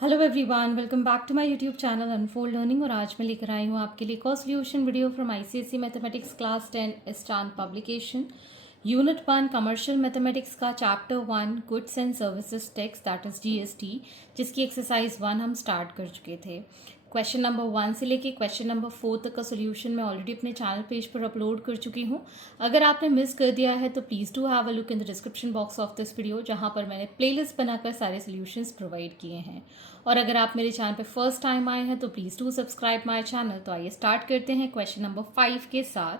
Hello everyone, welcome back to my YouTube channel Unfold Learning. और आज मैं लेकर आई हूँ आपके लिए एक और solution video from ICSE mathematics class 10 स्टान पब्लिकेशन। यूनिट 1 कमर्शियल मैथमेटिक्स का chapter 1 goods and services tax that is GST, जिसकी एक्सरसाइज 1 हम स्टार्ट कर चुके थे। क्वेश्चन नंबर 1 से लेके क्वेश्चन नंबर 4 तक का सोल्यूशन मैं ऑलरेडी अपने चैनल पेज पर अपलोड कर चुकी हूँ। अगर आपने मिस कर दिया है तो please do have a look in the description box of this video, जहाँ पर मैंने प्लेलिस्ट बनाकर सारे सोल्यूशंस प्रोवाइड किए हैं। और अगर आप मेरे चैनल पे फर्स्ट टाइम आए हैं तो please do subscribe my channel. तो आइए स्टार्ट करते हैं क्वेश्चन नंबर 5 के साथ।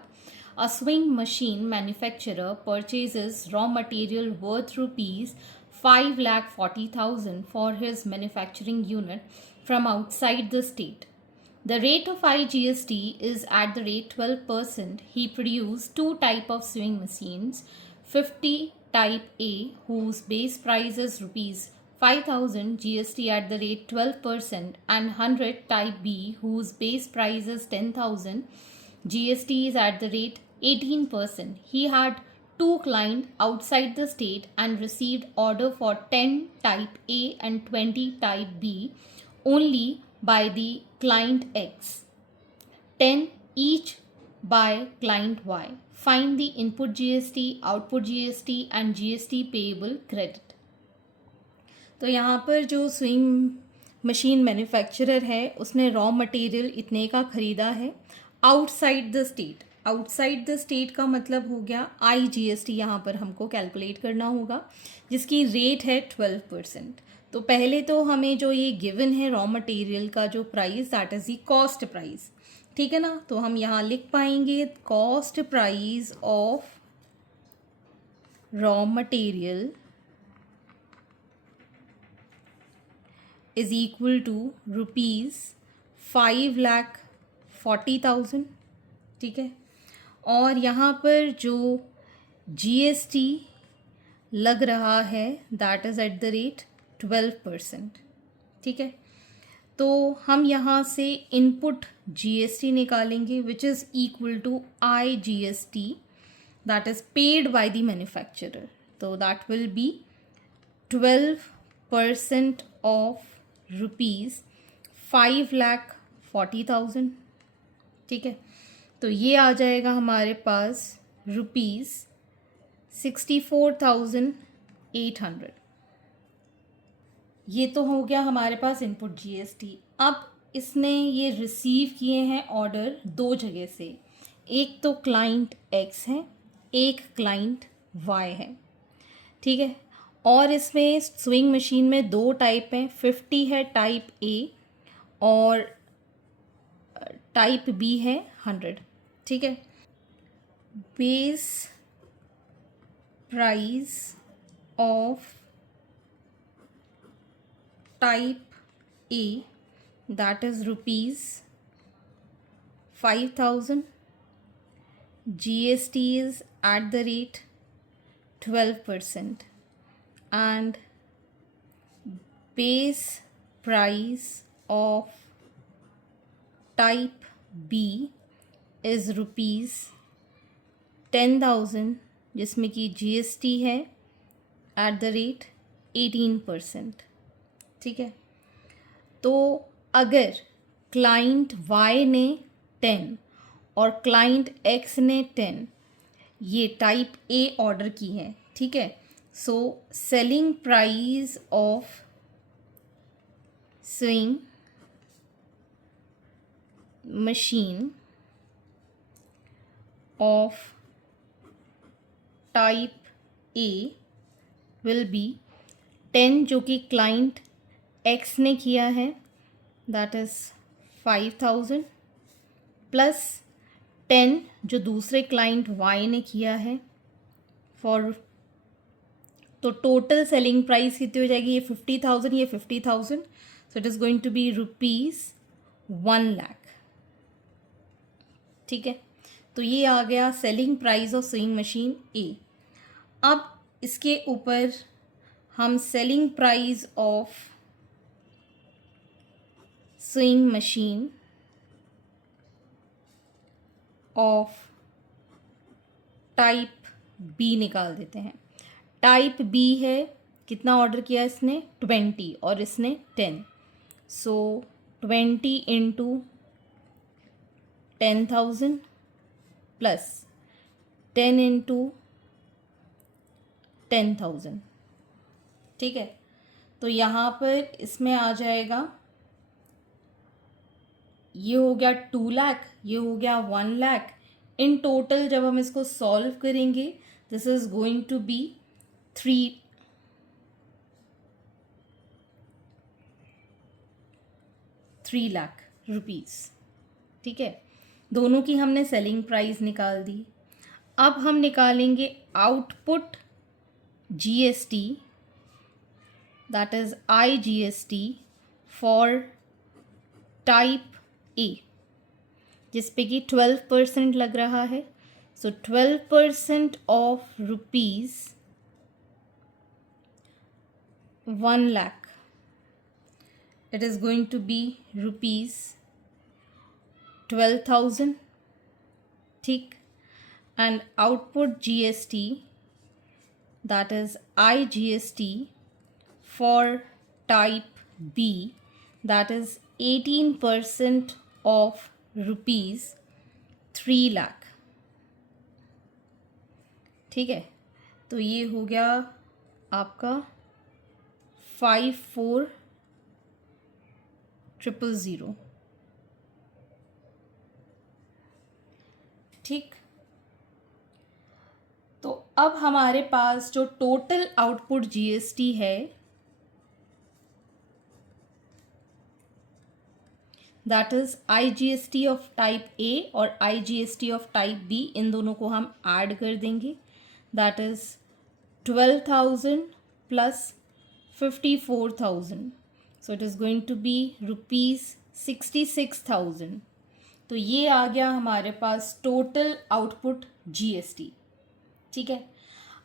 अ swing machine manufacturer purchases raw material worth rupees 5,40,000 for his manufacturing unit from outside the state. The rate of IGST is at the rate 12%. He produced two type of sewing machines, 50 type A whose base price is rupees 5,000 GST at the rate 12% and 100 type B whose base price is 10,000 GST is at the rate 18%. He had two clients outside the state and received order for 10 type A and 20 type B only by the client X, 10 each by client Y. Find the input GST, output GST and GST payable credit. तो यहाँ पर जो swing machine manufacturer है उसने raw material इतने का ख़रीदा है outside the state. Outside the state का मतलब हो गया IGST, यहाँ पर हमको कैलकुलेट करना होगा, जिसकी रेट है 12%। तो पहले तो हमें जो ये गिवन है रॉ मटेरियल का जो price that is the cost price, ठीक है ना। तो हम यहाँ लिख पाएंगे cost price of raw material is equal to rupees 5,40,000, ठीक है। और यहाँ पर जो GST लग रहा है that is at the rate 12%, ठीक है। तो हम यहाँ से इनपुट GST निकालेंगे which is equal to IGST that is paid by the manufacturer. तो that will be 12% of rupees 5,40,000, ठीक है। तो ये आ जाएगा हमारे पास रुपीज़ 64,800। ये तो हो गया हमारे पास इनपुट GST। अब इसने ये रिसीव किए हैं ऑर्डर दो जगह से, एक तो क्लाइंट X है, एक क्लाइंट Y है, ठीक है। और इसमें स्विंग मशीन में दो टाइप हैं, 50 है टाइप A और टाइप B है 100, ठीक है। Base price of type A that is rupees 5,000, GST is at the rate 12% and base price of type B is rupees 10,000, जिसमें कि GST है at the rate 18%, ठीक है। तो अगर क्लाइंट Y ने 10 और क्लाइंट X ने 10 ये टाइप A ऑर्डर की है, ठीक है। So selling price of swing machine of type A will be 10 जो कि क्लाइंट X ने किया है दैट इज़ 5,000 प्लस 10 जो दूसरे क्लाइंट Y ने किया है फॉर, तो टोटल सेलिंग प्राइस कितनी हो जाएगी, ये 50,000 ये 50,000, so it is going to be rupees 1 lakh, ठीक है। तो ये आ गया selling price of swing machine A। अब इसके ऊपर हम selling price of swing machine of type B निकाल देते हैं। टाइप B है, कितना ऑर्डर किया इसने 20 और इसने 10, सो 20 इंटू 10,000 प्लस 10 इंटू 10,000। ठीक है, तो यहाँ पर इसमें आ जाएगा, ये हो गया 2 लाख, ये हो गया 1 लाख। इन टोटल जब हम इसको सॉल्व करेंगे, this is going to be 3 lakh rupees. ठीक है, दोनों की हमने सेलिंग प्राइस निकाल दी। अब हम निकालेंगे output GST, that is IGST for type A, जिस पे कि 12% लग रहा है। सो 12% of rupees 1 lakh, it is going to be rupees 12,000। ठीक, and output GST, that is IGST for type B, that is 18% of rupees 3 lakh। ठीक है, तो ये हो गया आपका 54,000। ठीक, तो अब हमारे पास जो टोटल आउटपुट जीएसटी है, that is IGST of type A और IGST ऑफ टाइप बी, इन दोनों को हम ऐड कर देंगे। That is 12,000 plus 54,000, so it is going to be rupees 66,000। तो ये आ गया हमारे पास टोटल आउटपुट जीएसटी। ठीक है,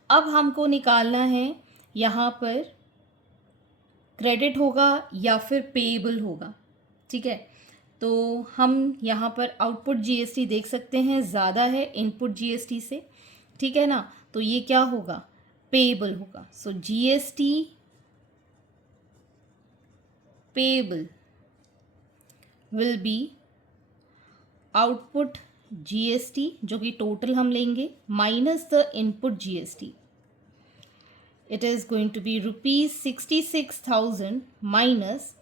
अब हमको निकालना है यहाँ पर क्रेडिट होगा या फिर पेएबल होगा। ठीक है, तो हम यहाँ पर आउटपुट जीएसटी देख सकते हैं ज़्यादा है इनपुट जीएसटी से। ठीक है ना, तो ये क्या होगा, पेएबल होगा। So GST payable will be output GST, जो कि टोटल हम लेंगे, minus the input GST. It is going to be rupees 66,000 minus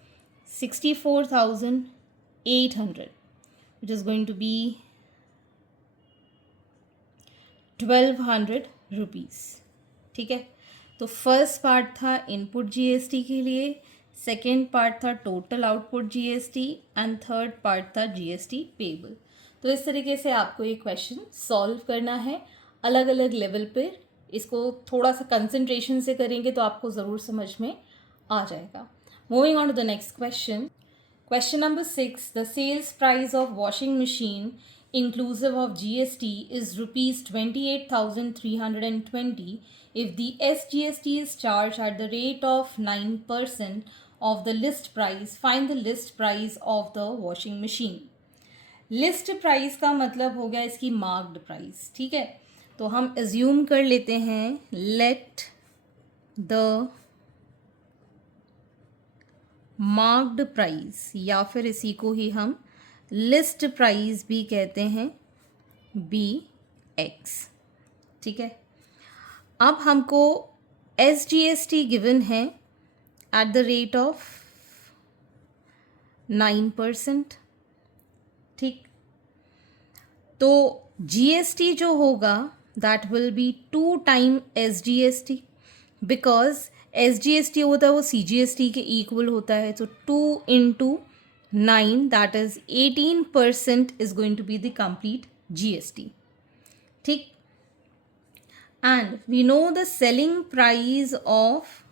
64,800, it is going to be 1,200 rupees. ठीक है, तो फर्स्ट पार्ट था इनपुट जीएसटी के लिए, सेकेंड पार्ट था total output GST and third part था जीएसटी पेएबल। तो इस तरीके से आपको ये क्वेश्चन सॉल्व करना है अलग अलग लेवल पर। इसको थोड़ा सा कंसंट्रेशन से करेंगे तो आपको ज़रूर समझ में आ जाएगा। Moving on to the next question. Question number 6. The sales price of washing machine inclusive of GST is rupees 28,320 if the SGST is charged at the rate of 9% of the list price. Find the list price of the washing machine. List price का मतलब हो गया इसकी marked price. ठीक है, तो हम assume कर लेते हैं, लेट द मार्क्ड प्राइस, या फिर इसी को ही हम लिस्ट प्राइस भी कहते हैं, BX। ठीक है, अब हमको SGST गिवन है एट द रेट ऑफ 9%। ठीक, तो GST जो होगा that will B 2 time SGST, because SGST होता है वो CGST के इक्वल होता है। तो 2 into 9 that is 18% is going to be the complete GST। ठीक, and we know the selling price of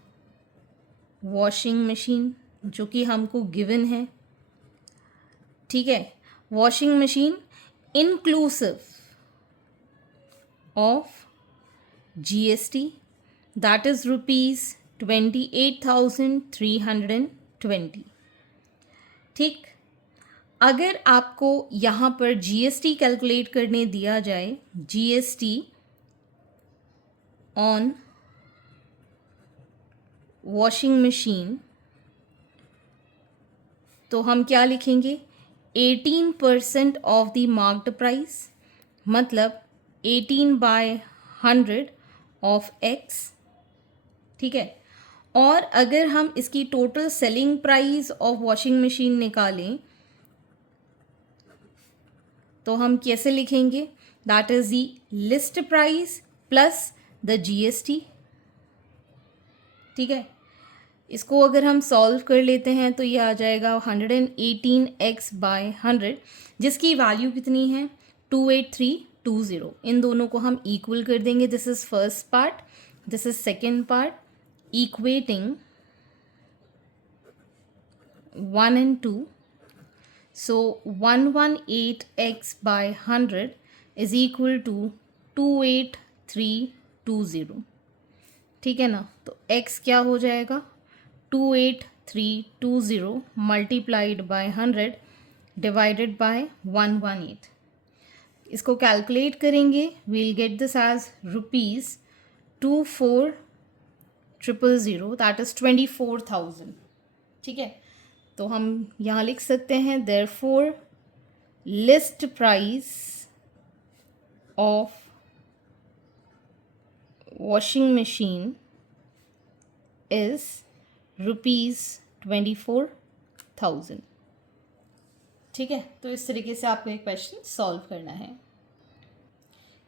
washing machine, जो कि हमको गिवन है। ठीक है, washing machine inclusive of GST, that is rupees 28,320। ठीक, अगर आपको यहाँ पर GST कैलकुलेट करने दिया जाए, GST ऑन वॉशिंग मशीन तो हम क्या लिखेंगे 18% ऑफ द मार्क्ड प्राइस, मतलब 18/100 ऑफ x, ठीक है। और अगर हम इसकी total selling price of washing machine निकालें तो हम कैसे लिखेंगे, that is the list price plus the GST, ठीक है। इसको अगर हम सॉल्व कर लेते हैं तो ये आ जाएगा 118x/100, जिसकी वैल्यू कितनी है 28320। इन दोनों को हम इक्वल कर देंगे, this is first part, this is second part, equating 1 and 2. So 118x/100 is equal to 28320, ठीक है ना। तो x क्या हो जाएगा 28320 मल्टीप्लाइड बाय 100 डिवाइडेड बाय 118। इसको कैलकुलेट करेंगे, we'll get this as ₹24,000, that is 24,000, ठीक है। तो हम यहाँ लिख सकते हैं therefore list price of washing machine is ₹24,000, ठीक है। तो इस तरीके से आपको एक क्वेश्चन सॉल्व करना है।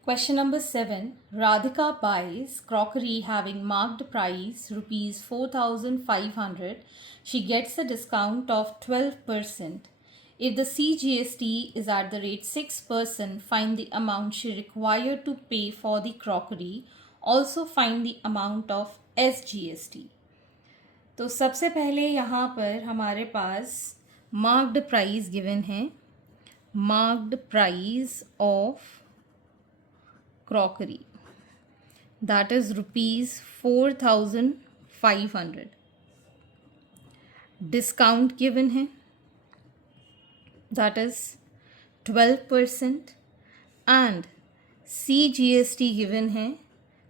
Question number 7. Radhika buys crockery having marked price ₹4,500. She gets a discount of 12%. If the CGST is at the rate 6%, find the amount she required to pay for the crockery. Also find the amount of SGST. तो सबसे पहले यहाँ पर हमारे पास marked price given है, marked price of crockery, that is ₹4,500. discount given है, that is 12%, and CGST given है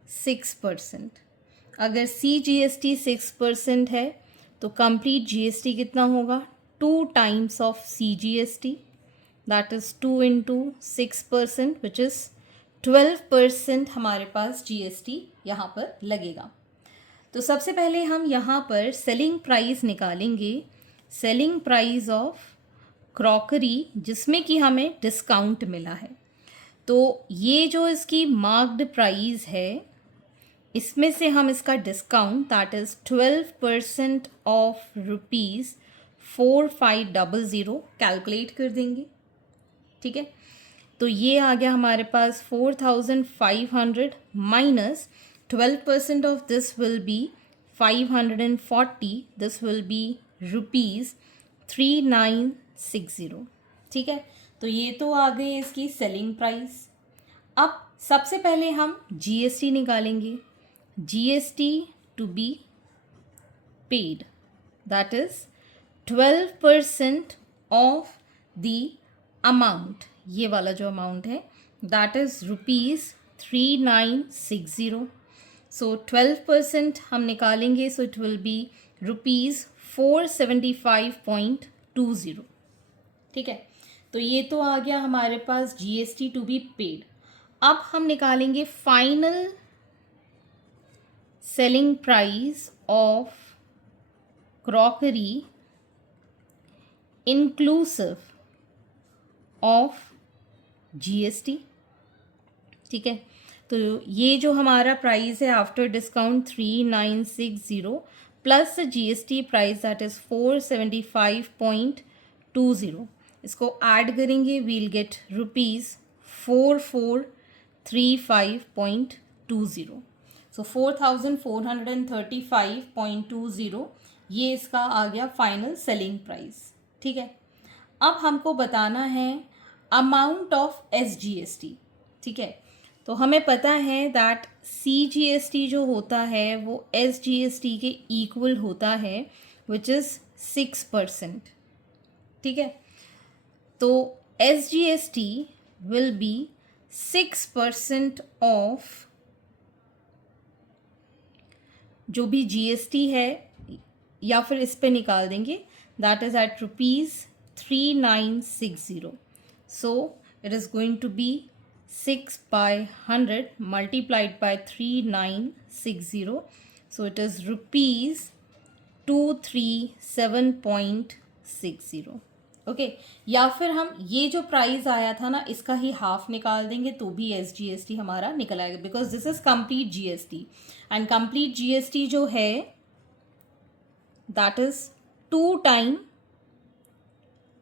6%. अगर CGST 6% है तो कंप्लीट GST कितना होगा 2 times of CGST, that is 2 into 6%, which is 12% हमारे पास GST यहाँ पर लगेगा। तो सबसे पहले हम यहाँ पर सेलिंग प्राइस निकालेंगे, सेलिंग प्राइस ऑफ क्रॉकरी जिसमें कि हमें डिस्काउंट मिला है। तो ये जो इसकी मार्क्ड प्राइस है इसमें से हम इसका discount that is 12% of ₹4500 calculate कर देंगे, ठीक है। तो ये आ गया हमारे पास 4,500 minus 12% of this will be 540, this will be ₹3960, ठीक है। तो ये तो आ गई इसकी सेलिंग प्राइस। अब सबसे पहले हम जीएसटी निकालेंगे, GST to be paid, that is 12% of the amount, ये वाला जो अमाउंट है दैट इज ₹3960। सो 12% हम निकालेंगे, सो इट विल बी ₹475.20, ठीक है। तो ये तो आ गया हमारे पास जीएसटी टू बी पेड। अब हम निकालेंगे final selling price of crockery inclusive of GST, ठीक है। तो ये जो हमारा प्राइस है after discount 3960 plus GST price that is 475.20, इसको ऐड करेंगे वील गेट ₹4435.20। सो 4435.20 ये इसका आ गया फाइनल सेलिंग प्राइस, ठीक है। अब हमको बताना है अमाउंट ऑफ SGST, ठीक है। तो हमें पता है दैट CGST जो होता है वो SGST के इक्वल होता है विच इज़ 6%, ठीक है। तो SGST विल बी 6% ऑफ जो भी GST है या फिर इस पे निकाल देंगे, that is at ₹3960. So it is going to be 6/100 multiplied by 3960. So it is ₹237.60. Okay या फिर हम ये जो प्राइस आया था ना इसका ही हाफ निकाल देंगे तो भी SGST हमारा निकल आएगा, because this is complete GST and complete GST जो है दैट इज 2 टाइम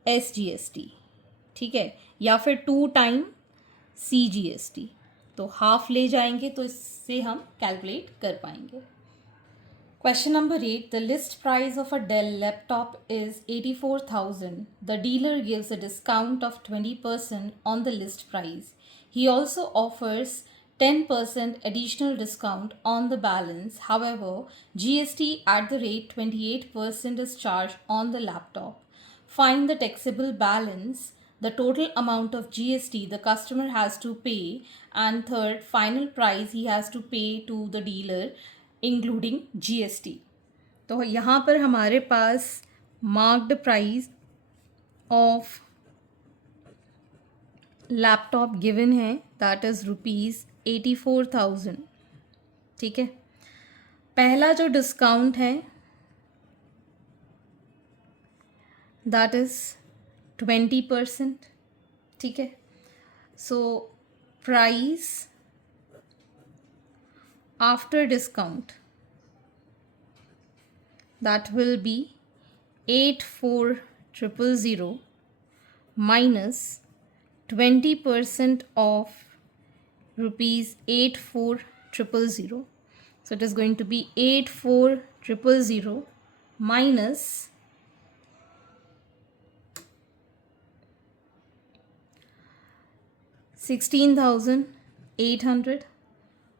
SGST. ठीक है, या फिर 2 टाइम CGST. तो हाफ ले जाएंगे तो इससे हम कैलकुलेट कर पाएंगे. Question number 8. The list price of a Dell laptop is 84,000. The dealer gives a discount of 20% on the list price. He also offers 10% additional discount on the balance. However, GST at the rate 28% is charged on the laptop. Find the taxable balance, the total amount of GST the customer has to pay, and third, final price he has to pay to the dealer including GST. तो यहाँ पर हमारे पास marked price of laptop given है that is ₹84,000. ठीक है, पहला जो डिस्काउंट है दैट इज़ 20%. ठीक है, so price after discount that will be 84,000 minus 20% of ₹84,000. So it is going to be 84,000 minus 16,800,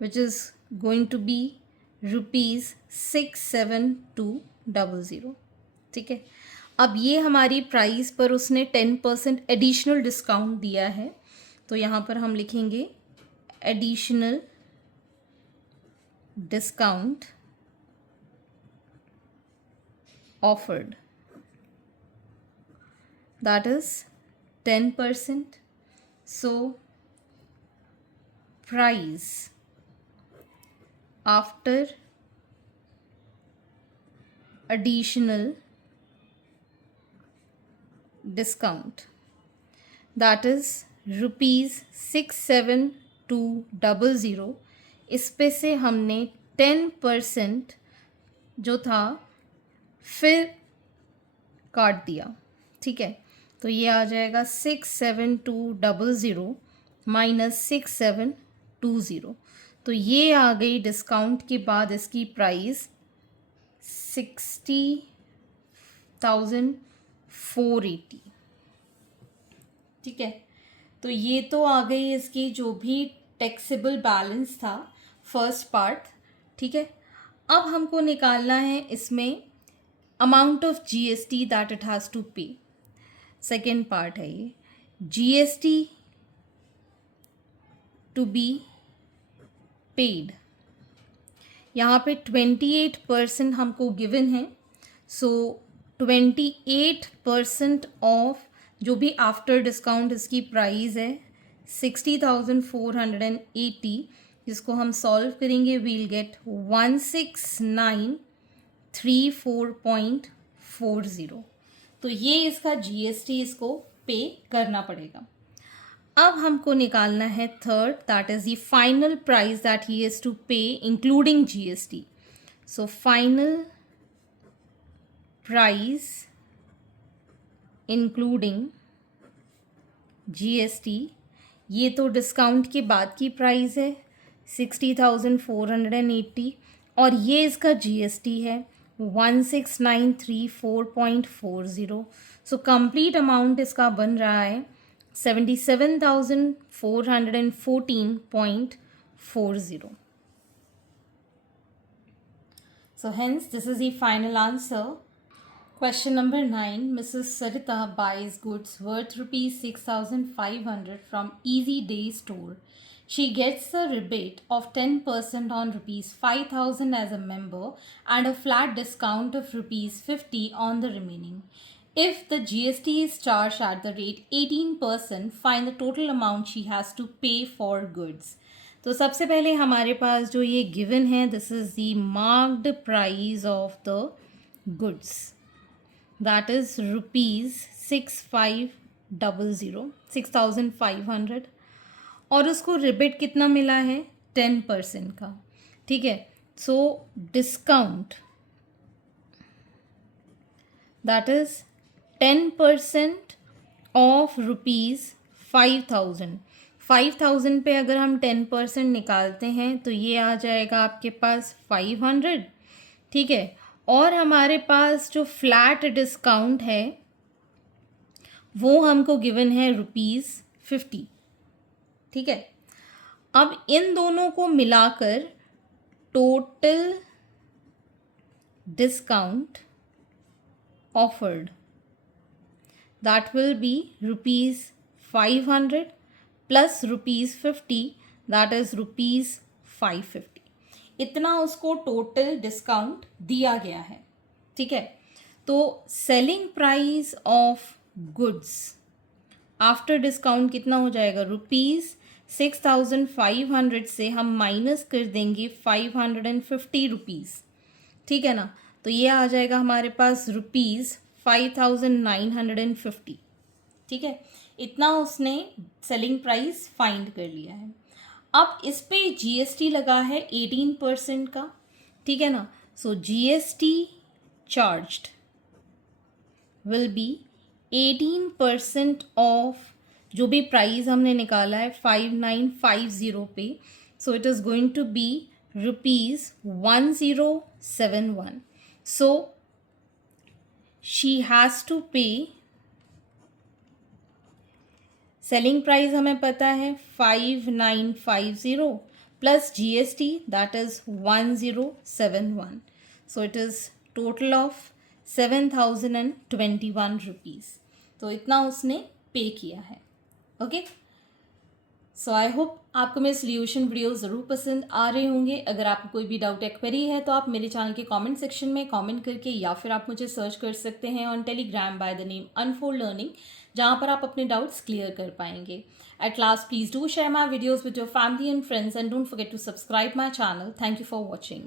which is going to be ₹67,200. ठीक है, अब ये हमारी प्राइस पर उसने 10% एडिशनल डिस्काउंट दिया है, तो यहाँ पर हम लिखेंगे additional discount offered, that is 10%. So price after additional discount that is ₹67,200. इस पे से हमने 10% जो था फिर काट दिया. ठीक है, तो ये आ जाएगा 67,200 माइनस 6720. तो ये आ गई डिस्काउंट के बाद इसकी प्राइस 60,480. ठीक है, तो ये तो आ गई इसकी जो भी टैक्सेबल बैलेंस था फर्स्ट पार्ट. ठीक है, अब हमको निकालना है इसमें amount of GST that it has to pay. Second part है ये GST टू बी पेड. यहाँ पे 28% हमको गिवन है, सो 28% ऑफ जो भी आफ्टर डिस्काउंट इसकी प्राइस है 60,480, जिसको हम सॉल्व करेंगे वील गेट 16934.40. तो ये इसका GST इसको पे करना पड़ेगा. अब हमको निकालना है third, that is the final price that he is to pay including GST. So final price including GST, ये तो डिस्काउंट के बाद की प्राइस है 60,480 और ये इसका GST है 16934.40. सो कंप्लीट अमाउंट इसका बन रहा है 77,414.40. So hence this is the final answer. Question number 9. Mrs. Sarita buys goods worth ₹6,500 from Easy Day store. She gets a rebate of 10% on rupees 5,000 as a member and a flat discount of rupees 50 on the remaining. If the GST is charged at the rate 18%, find the total amount she has to pay for goods. तो सबसे पहले हमारे पास जो ये given है, this is the marked price of the goods, that is rupees 6,500 और उसको रिबेट कितना मिला है 10% का. ठीक है, so discount that is 10% of rupees 5,000 पे अगर हम 10% निकालते हैं तो ये आ जाएगा आपके पास 500. ठीक है, और हमारे पास जो फ्लैट डिस्काउंट है वो हमको गिवन है रुपीज़ 50. ठीक है, अब इन दोनों को मिलाकर total discount offered that will B rupees 500 plus rupees 50 that is rupees 550. इतना उसको टोटल डिस्काउंट दिया गया है. ठीक है, तो selling price of goods after discount कितना हो जाएगा, रुपीज़ 6,500 से हम माइनस कर देंगे 550 रुपीज़. ठीक है ना, तो ये आ जाएगा हमारे पास रुपीज़ 5,950. ठीक है, इतना उसने सेलिंग प्राइस फाइंड कर लिया है. अब इस पे GST लगा है 18% का. ठीक है ना, so GST charged will be 18% of जो भी प्राइस हमने निकाला है 5950 पे. So it is going to be rupees 1071. So she has to pay, selling price हमें पता है 5950 plus GST that is 1071. So it is total of 7,021 rupees. तो इतना उसने पे किया है. ओके, सो आई होप आपको मेरे सोल्यूशन वीडियो ज़रूर पसंद आ रहे होंगे. अगर आपको कोई भी डाउट या क्वेरी है तो आप मेरे चैनल के कमेंट सेक्शन में कमेंट करके या फिर आप मुझे सर्च कर सकते हैं on Telegram by the name Unfold Learning, जहाँ पर आप अपने डाउट्स क्लियर कर पाएंगे. At last please do share my videos with your family and friends and don't forget to subscribe my channel. Thank you for watching.